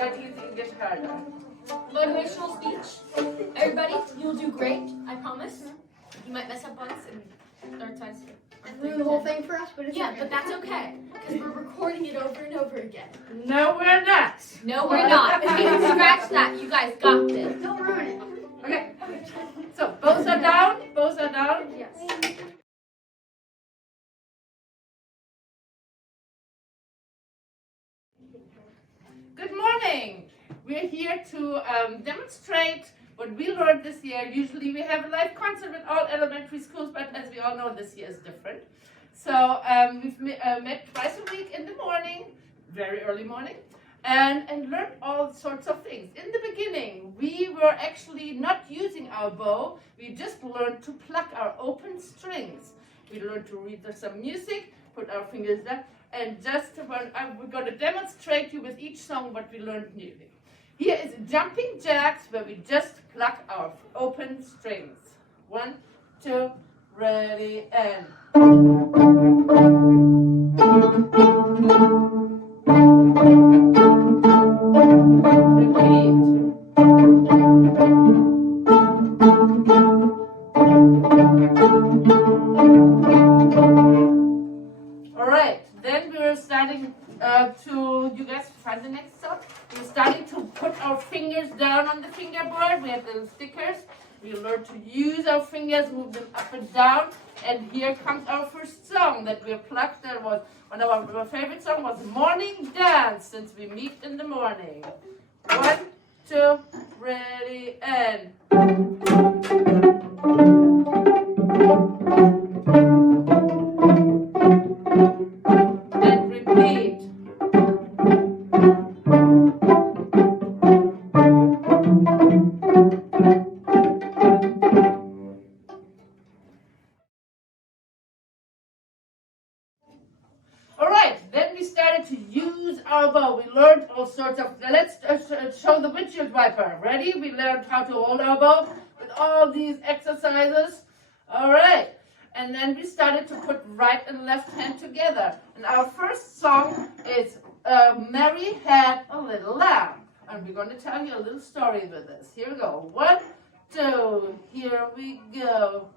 starting to English harder. Motivational speech. Everybody, you'll do great. I promise. You might mess up once and third time's And ruin the whole thing for us, but it's yeah, but that's okay because we're recording it over and over again. No, we're not. No, we're not. Scratch that. You guys got this. Don't ruin it. Okay. So both are down. Both are down. Yes. Good morning. We're here to demonstrate what we learned this year. Usually we have a live concert with all elementary schools, but as we all know, this year is different. So we've met twice a week in the morning, very early morning, and learned all sorts of things. In the beginning, we were actually not using our bow. We just learned to pluck our open strings. We learned to read some music, put our fingers down, and just we're going to demonstrate you with each song what we learned newly. Here is jumping jacks, where we just pluck our open strings. 1, 2, ready, and... Alright, then we're starting you guys find the next song? We're starting to put our fingers down on the fingerboard. We have little stickers. We learn to use our fingers, move them up and down. And here comes our first song that we plucked. That was one of our favorite songs was Morning Dance, since we meet in the morning. 1, 2, ready, and... And repeat. Alright, then we started to use our bow. We learned all sorts of... Let's show the windshield wiper. Ready? We learned how to hold our bow with all these exercises. Alright. And then we started to put right and left hand together. And our first song is Mary Had a Little Lamb. And we're going to tell you a little story with this. Here we go. 1, 2, here we go.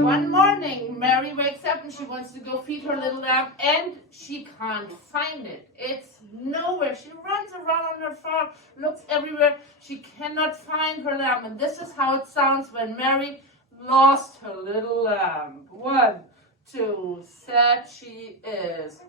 One morning, Mary wakes up and she wants to go feed her little lamb, and she can't find it. It's nowhere. She runs around on her farm, looks everywhere. She cannot find her lamb. And this is how it sounds when Mary lost her little lamb. 1, 2, sad she is.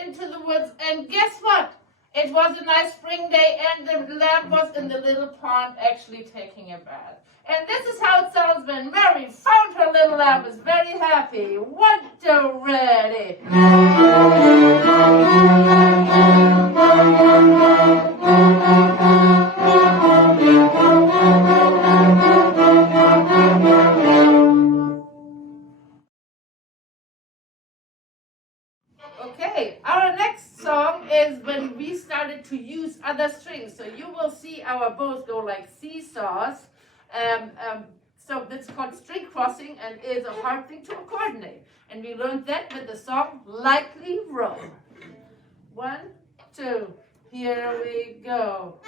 Into the woods, and guess what? It was a nice spring day, and the lamb was in the little pond actually taking a bath. And this is how it sounds when Mary found her little lamb, was very happy. 1, 2, ready. Okay, our next song is when we started to use other strings. So you will see our bows go like seesaws. So that's called string crossing and is a hard thing to coordinate. And we learned that with the song Likely Row. 1, 2, here we go.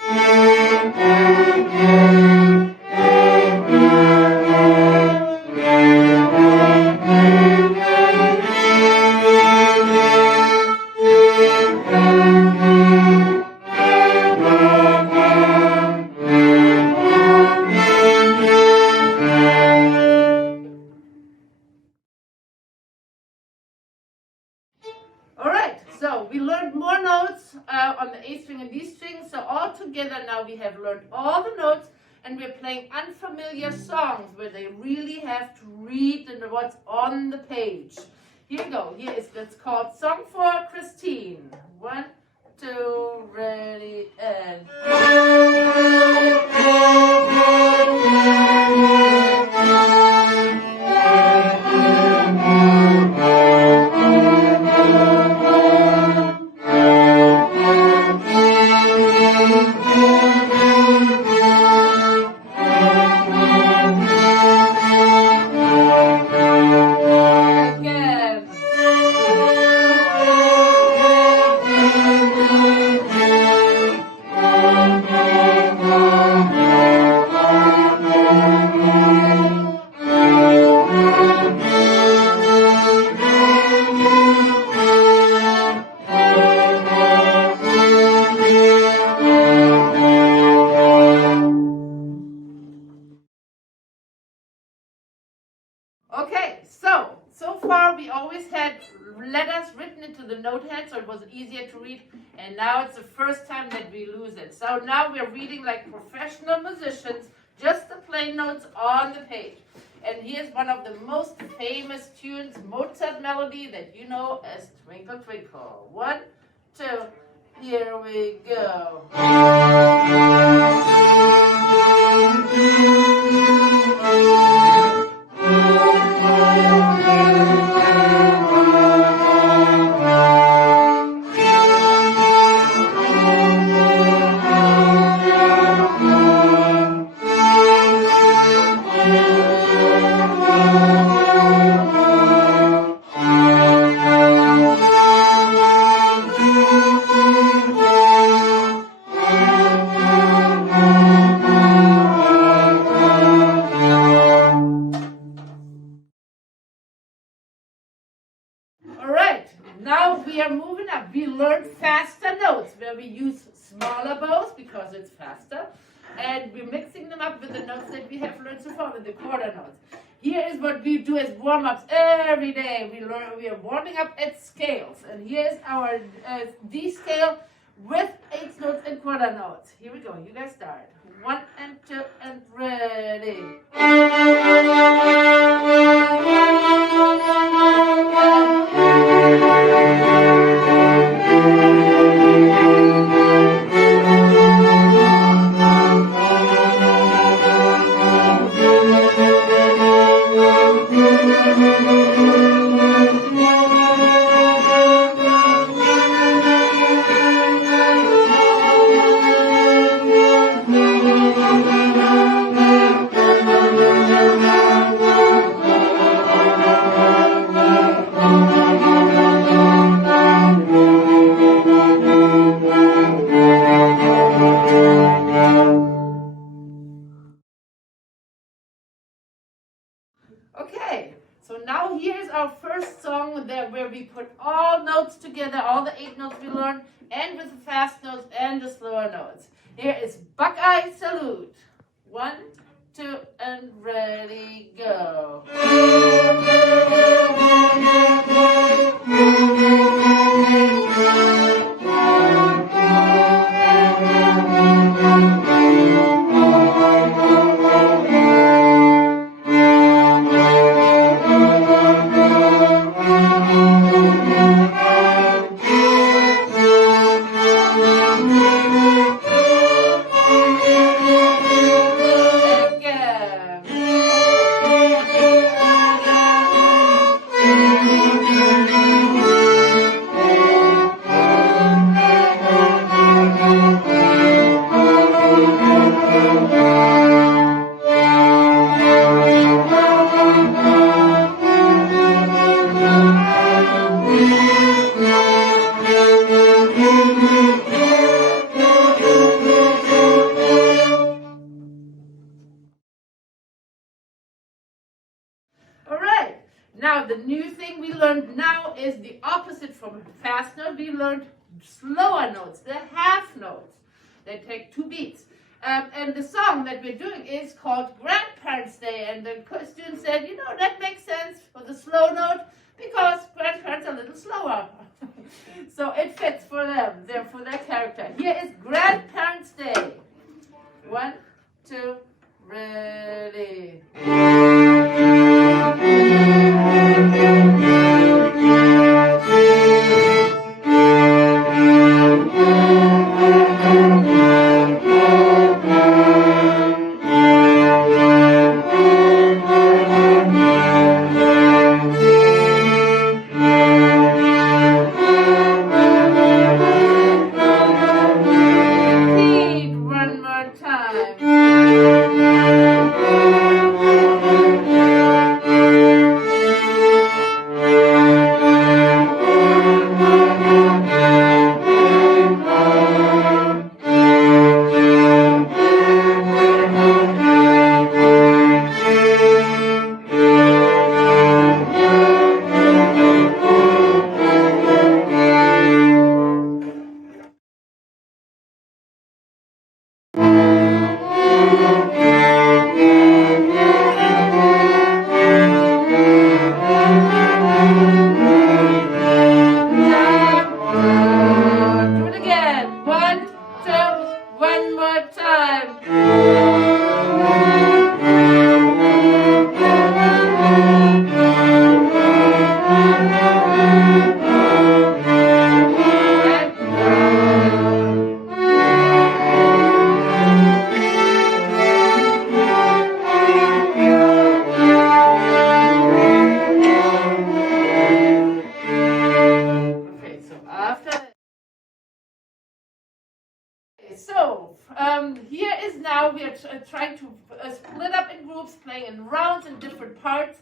So we learned more notes on the A string and D string. So all together now we have learned all the notes, and we're playing unfamiliar songs where they really have to read what's on the page. Here we go. Here is it's called Song for Christine. 1, 2, ready, and. Okay, so far we always had letters written into the note head, so it was easier to read, and now it's the first time that we lose it. So now we're reading like professional musicians, just the plain notes on the page. And here's one of the most famous tunes, Mozart melody that you know as Twinkle Twinkle. 1, 2, here we go. Alright, now we are moving up. We learned faster notes where we use smaller bows because it's faster. And we're mixing them up with the notes that we have learned so far, with the quarter notes. Here is what we do as warm-ups every day. We are warming up at scales. And here's our D scale with 8 notes and quarter notes. Here we go. You guys start. 1 and 2 and ready. Okay, so now here's our first song where we put all notes together, all the 8 notes we learned, and with the fast notes and the slower notes. Here is Buckeye Salute. 1, 2, and ready, go. Alright, now the new thing we learned now is the opposite from fast note. We learned slower notes, the half notes. They take 2 beats. And the song that we're doing is called Grandparents' Day. And the student said, you know, that makes sense for the slow note because grandparents are a little slower. So it fits for them, for their character. Here is Grandparents' Day. 1, 2, ready. Repeat one more time. Do it again. 1, 2, one more time. Okay, so after so here is now we are trying to split up in groups, playing in rounds in different parts.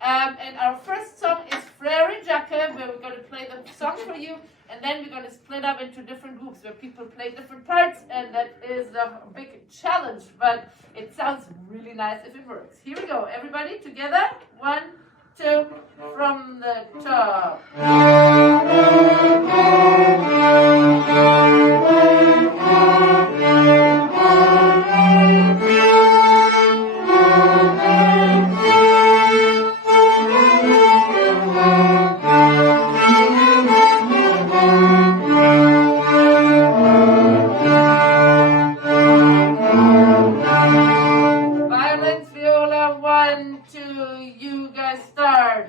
And our first song is Frere Jacke, where we're going to play the song for you, and then we're going to split up into different groups where people play different parts, and that is a big challenge, but it sounds really nice if it works. Here we go, everybody together. 1, 2, from the top. Violins, viola, 1, 2, you guys start.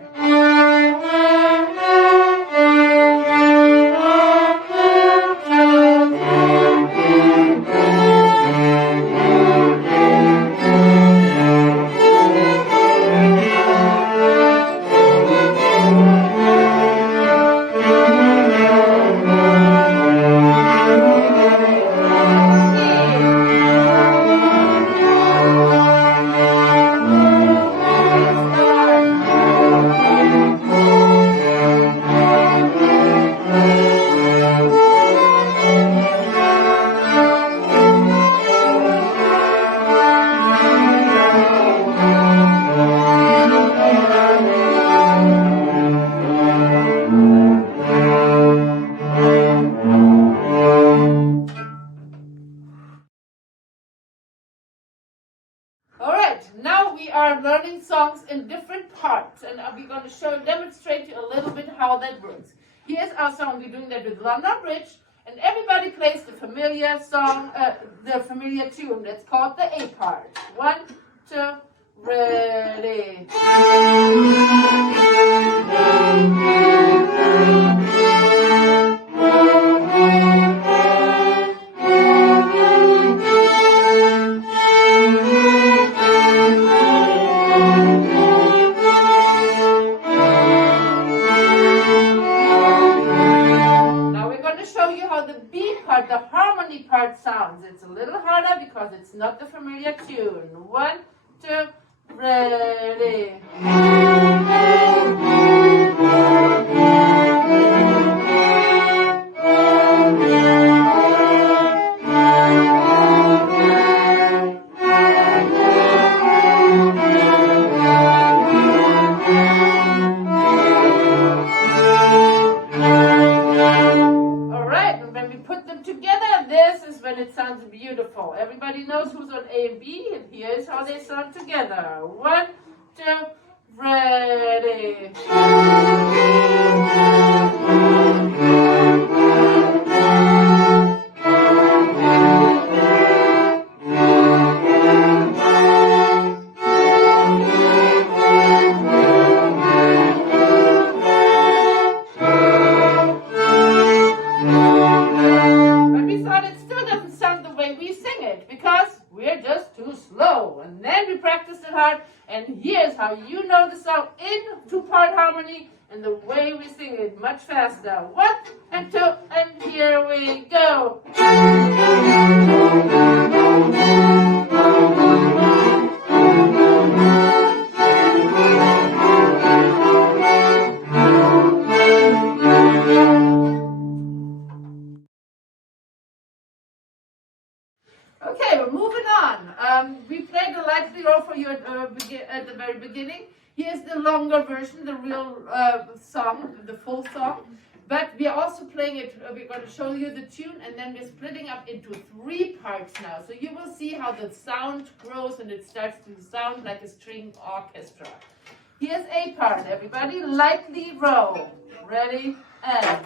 Alright, now we are learning songs in different parts, and we're going to demonstrate you a little bit how that works. Here's our song. We're doing that with London Bridge, and everybody plays the familiar song, the familiar tune. That's called the A part. 1, 2, ready. The harmony part sounds. It's a little harder because it's not the familiar tune. 1, 2, ready. It sounds beautiful. Everybody knows who's on A and B, and here's how they sound together. 1, 2, ready. Now you know the song in two-part harmony and the way we sing it much faster. 1 and 2 and here we go. Okay, we're moving on. We played the lively roll for you at the very beginning. Here's the longer version, the real song, the full song. But we are also playing it, we're going to show you the tune, and then we're splitting up into 3 parts now. So you will see how the sound grows and it starts to sound like a string orchestra. Here's A part, everybody. Lightly roll. Ready? And...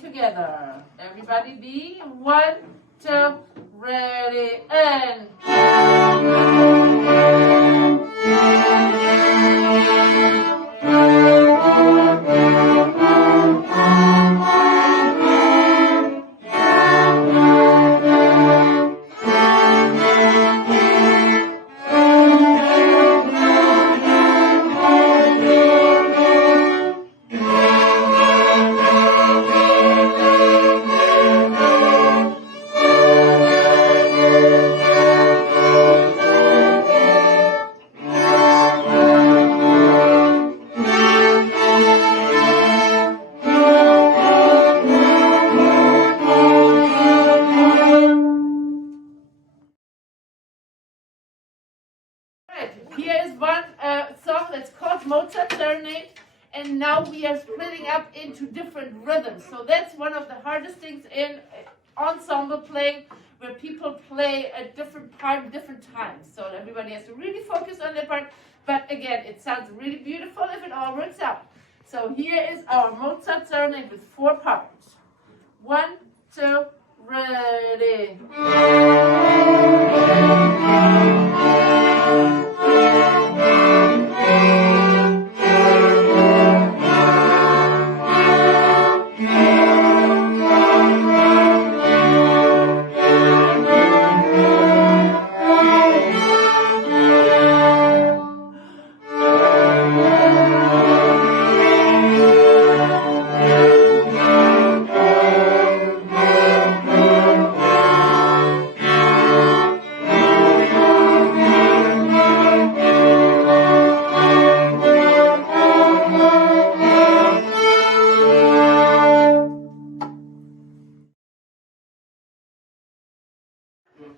together. Everybody be 1, 2, ready, and... Here is one song that's called Mozart Serenade, and now we are splitting up into different rhythms. So that's one of the hardest things in ensemble playing, where people play a different part, different times. So everybody has to really focus on their part. But again, it sounds really beautiful if it all works out. So here is our Mozart Serenade with 4 parts. 1, 2, ready.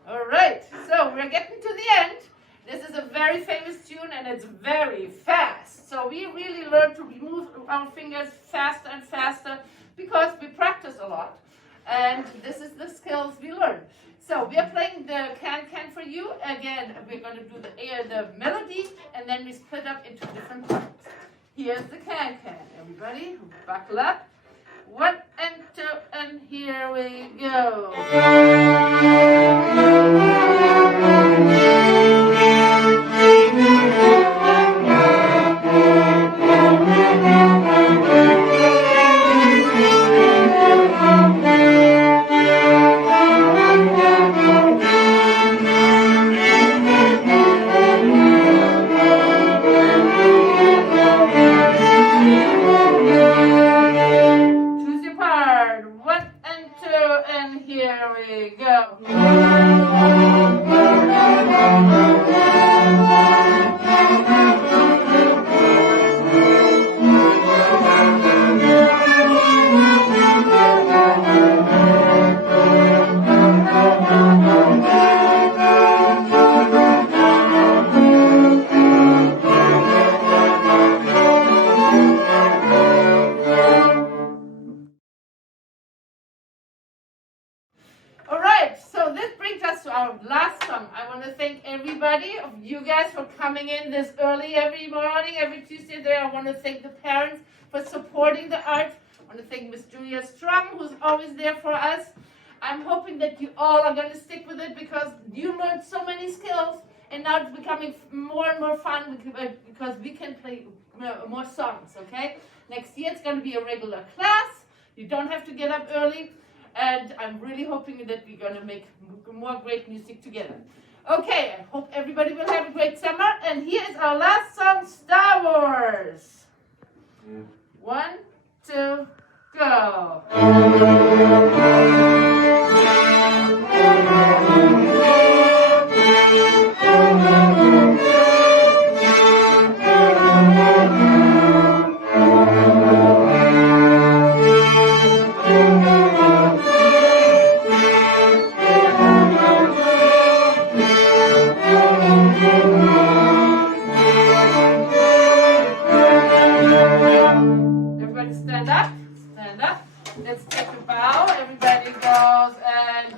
Alright, so we're getting to the end. This is a very famous tune and it's very fast. So we really learn to move our fingers faster and faster because we practice a lot. And this is the skills we learn. So we are playing the can-can for you. Again, we're going to do the melody and then we split up into different parts. Here's the can-can. Everybody, buckle up. 1 and 2 and here we go. All right, so this brings us to our last song. I want to thank everybody of you guys for coming in this early every morning, every Tuesday there. I want to thank the parents for supporting the arts. I want to thank Miss Julia Strong, who's always there for us. I'm hoping that you all are going to stick with it because you learned so many skills, and now it's becoming more and more fun because we can play more songs, okay? Next year it's going to be a regular class. You don't have to get up early. And I'm really hoping that we're going to make more great music together. Okay, I hope everybody will have a great summer. And here is our last song, Star Wars. 1, 2, go. Everybody stand up. Stand up. Let's take a bow. Everybody goes and...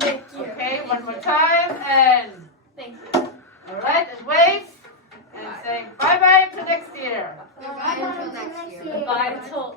Thank you. Okay, one more time and... Thank you. All right, and wave. And say bye-bye until next year. Bye until next year. Bye until